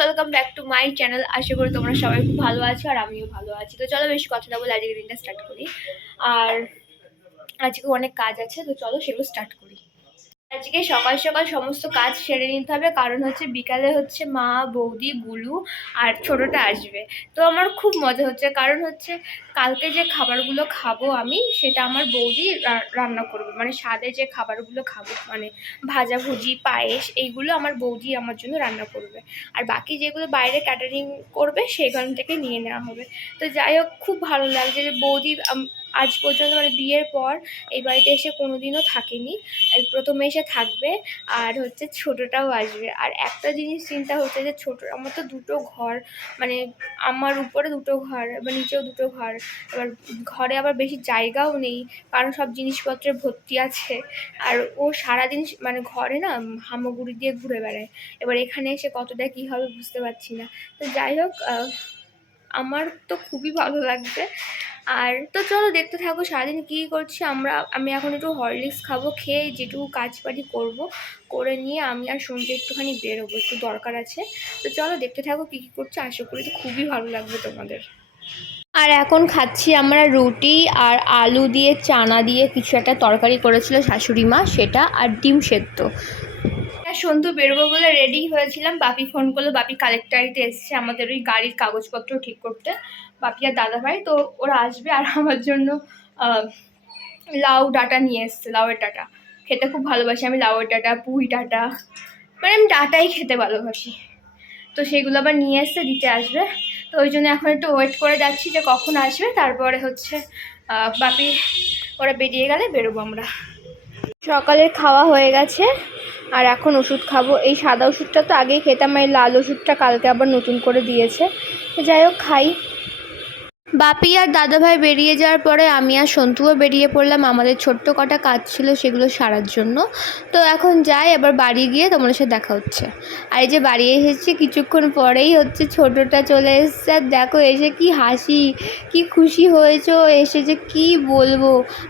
Welcome back to my channel আশা করি তোমরা সবাই খুব ভালো আছো আর আমিও ভালো আছি। তো চলো বেশি কথা না বলে আজকে দিনটা স্টার্ট করি। আর আজকে অনেক কাজ আছে, তো চলো সেগুলো স্টার্ট করি। আজকে সকাল সকাল সমস্ত কাজ সেরে নিতে হবে। কারণ হচ্ছে বিকালে হচ্ছে মা, বৌদি গুলু আর ছোটোটা আসবে। তো আমার খুব মজা হচ্ছে। কারণ হচ্ছে কালকে যে খাবারগুলো খাব আমি, সেটা আমার বৌদি রান্না করবে। মানে স্বাদে যে খাবারগুলো খাব মানে ভাজাভুজি পায়েস, এইগুলো আমার বৌদি আমার জন্য রান্না করবে। আর বাকি যেগুলো বাইরে ক্যাটারিং করবে, সেখান থেকে নিয়ে নেওয়া হবে। তো যাই হোক, খুব ভালো লাগছে যে বৌদি আজ পর্যন্ত মানে বিয়ের পর এই বাড়িতে এসে কোনোদিনও থাকেনি। প্রথমে এসে থাকবে আর হচ্ছে ছোটোটাও আসবে। আর একটা জিনিস চিন্তা হচ্ছে যে ছোটো, আমার তো দুটো ঘর মানে আমার উপরে দুটো ঘর এবার নিচেও দুটো ঘর, এবার ঘরে আবার বেশি জায়গাও নেই, কারণ সব জিনিসপত্রে ভর্তি আছে। আর ও সারাদিন মানে ঘরে না হামাগুড়ি দিয়ে ঘুরে বেড়ায়। এবার এখানে এসে কতটা কী হবে বুঝতে পারছি না। তো যাই হোক আমার তো খুবই ভালো লাগছে। আর তো চলো দেখতে থাকো, সারাদিন কী করছি আমরা, আমি এখন একটু হরলিক্স খাব, খেয়ে যেটুকু কাজ বাড়ি করব, করে নিয়ে আমি আর সন্ধ্যে একটুখানি বেরোবো, একটু দরকার আছে। তো চলো দেখতে থাকো কী কী করছে, আশা করি তো খুবই ভালো লাগবে তোমাদের। আর এখন খাচ্ছি আমরা রুটি আর আলু দিয়ে, চানা দিয়ে কিছু একটা তরকারি করেছিল শাশুড়ি মা, সেটা আর ডিম সেদ্ধ। সন্ধু বেরোবো বলে রেডি হয়েছিলাম। বাপি ফোন করল, বাপি কালেক্টারিতে এসছে আমাদের ওই গাড়ির কাগজপত্র ঠিক করতে। বাপি আর দাদা ভাই তো ওরা আসবে আর আমার জন্য লাউ ডাটা নিয়ে এসছে, লাউয়ের ডাটা। খেতে খুব ভালোবাসি আমি লাউয়ের ডাটা, পুঁই ডাটা। মানে আমি ডাটাই খেতে ভালোবাসি। তো সেগুলো আবার নিয়ে এসে দিতে আসবে। তো ওই জন্য এখন একটু ওয়েট করে যাচ্ছি যে কখন আসবে। তারপরে হচ্ছে বাপি, ওরা বেরিয়ে গেলে বেরোবো আমরা। সকালের খাওয়া হয়ে গেছে, আর এখন ওষুধ খাব। এই সাদা ওষুধটা তো আগেই খেতাম, এই লাল ওষুধটা কালকে আবার নতুন করে দিয়েছে। যাই হোক, খাই। বাপি আর দাদাভাই বেরিয়ে যাওয়ার পরে আমি আর সন্তুও বেরিয়ে পড়লাম। আমাদের ছোট্ট কটা কাজ ছিল সেগুলো সারার জন্য। তো এখন যাই, এবার বাড়ি গিয়ে তোমাদের সাথে দেখা হচ্ছে। আর এই যে বাড়ি এসেছি, কিছুক্ষণ পরেই হচ্ছে ছোটোটা চলে এসছে। আর দেখো, এসে কি হাসি, কি খুশি হয়েছো, এসে যে কি বলব।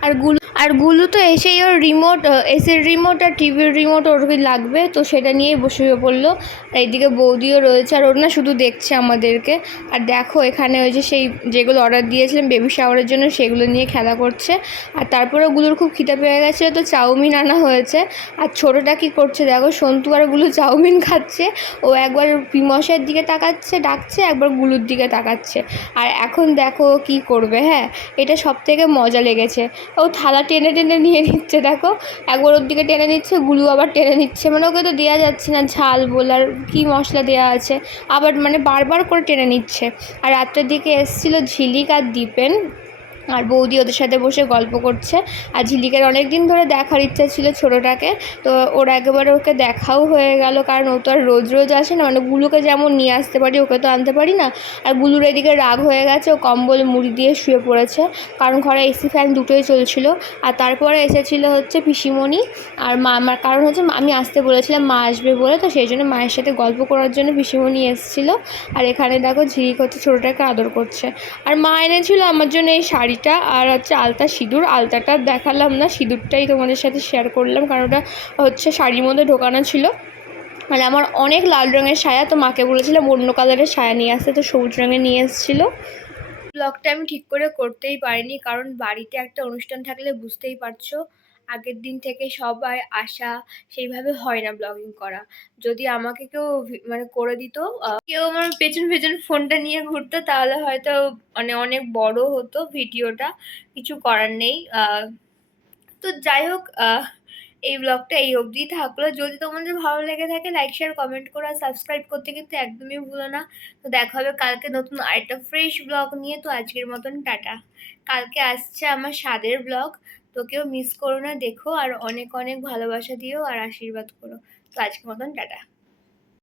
আরগুলো, আর গুলু তো এসেই ওর রিমোট এসির রিমোট আর টিভির রিমোট ওর লাগবে। তো সেটা নিয়েই বসে হয়ে পড়ল। আর এইদিকে বৌদিও রয়েছে, আর ওর না শুধু দেখছে আমাদেরকে। আর দেখো, এখানে ওই যে সেই যেগুলো অর্ডার দিয়েছিলাম বেবি শাওয়ারের জন্য সেগুলো নিয়ে খেলা করছে। আর তারপরে গুলোর খুব খিদে পেয়ে গেছিল, তো চাউমিন আনা হয়েছে। আর ছোটোটা কি করছে দেখো, সন্তু আরগুলো চাউমিন খাচ্ছে। ও একবার পিমসের দিকে তাকাচ্ছে, ডাকছে, একবার গুলুর দিকে তাকাচ্ছে। আর এখন দেখো কি করবে হ্যাঁ? এটা সব থেকে মজা লেগেছে। ও থালা টেনে টেনে নিয়ে নিচ্ছে, দেখো। একবার ওর দিকে টেনে নিচ্ছে, গুলু আবার টেনে নিচ্ছে। মানে ওকে তো দেওয়া যাচ্ছে না, ঝাল বলার কি মশলা দেওয়া আছে। আবার মানে বারবার করে টেনে নিচ্ছে। আর রাত্রের দিকে এসেছিল छिली का दीपेन আর বৌদি ওদের সাথে বসে গল্প করছে। আর ঝিলিকের অনেক দিন ধরে দেখার ইচ্ছা ছিল ছোটোটাকে। তো ওর একেবারে ওকে দেখাও হয়ে গেল, কারণ ও তো আর রোজ রোজ আসে না। মানে গুলুকে যেমন নিয়ে আসতে পারি, ওকে তো আনতে পারি না। আর গুলুর এদিকে রাগ হয়ে গেছে, ও কম্বল, মুড়ি দিয়ে শুয়ে পড়েছে। কারণ ঘরে এসি ফ্যান দুটোই চলছিল। আর তারপরে এসেছিল হচ্ছে পিসিমণি। আর মা আমার কারণ হচ্ছে আমি আসতে বলেছিলাম মা আসবে বলে, তো সেই জন্য মায়ের সাথে গল্প করার জন্য পিসিমণি এসেছিল। আর এখানে দেখো ঝিরিক হচ্ছে ছোটোটাকে আদর করছে। আর মা এনেছিল আমার জন্য এই শাড়িটা আর হচ্ছে আলতা সিঁদুর। আলতাটা দেখালাম না, সিঁদুরটাই তোমাদের সাথে শেয়ার করলাম, কারণ ওটা হচ্ছে শাড়ির মধ্যে ঢোকানো ছিল। মানে আমার অনেক লাল রঙের সায়া তো মাকে বলেছিলাম অন্য কালারের সায়া নিয়ে আসতে, তো সবুজ রঙের নিয়ে এসেছিল। ব্লগটা আমি ঠিক করে করতেই পারিনি, কারণ বাড়িতে একটা অনুষ্ঠান থাকলে বুঝতেই পারছ। আগের দিন থেকে সবাই আসা সেইভাবে হয় না ব্লগিং করা। যদি আমাকে কেউ মানে করে দিত কেউ আমার পেছন পেছন ফোনটা নিয়ে ঘুরতো, তাহলে হয়তো মানে অনেক বড় হতো ভিডিওটা, কিছু করার নেই তো যাই হোক এই ব্লগটা এই অবধি থাকল। যদি তোমাদের ভালো লেগে থাকে লাইক শেয়ার কমেন্ট করো সাবস্ক্রাইব করতে কিন্তু একদমই ভুলো না। তো দেখা হবে কালকে নতুন আরেকটা ফ্রেশ ব্লগ নিয়ে। তো আজকের মতন টাটা। কালকে আসছে আমার স্বাদের ব্লগ তো কেউ মিস করো না, দেখো, আর অনেক অনেক ভালোবাসা দিও আর আশীর্বাদ করো। তো আজকের মতন টাটা।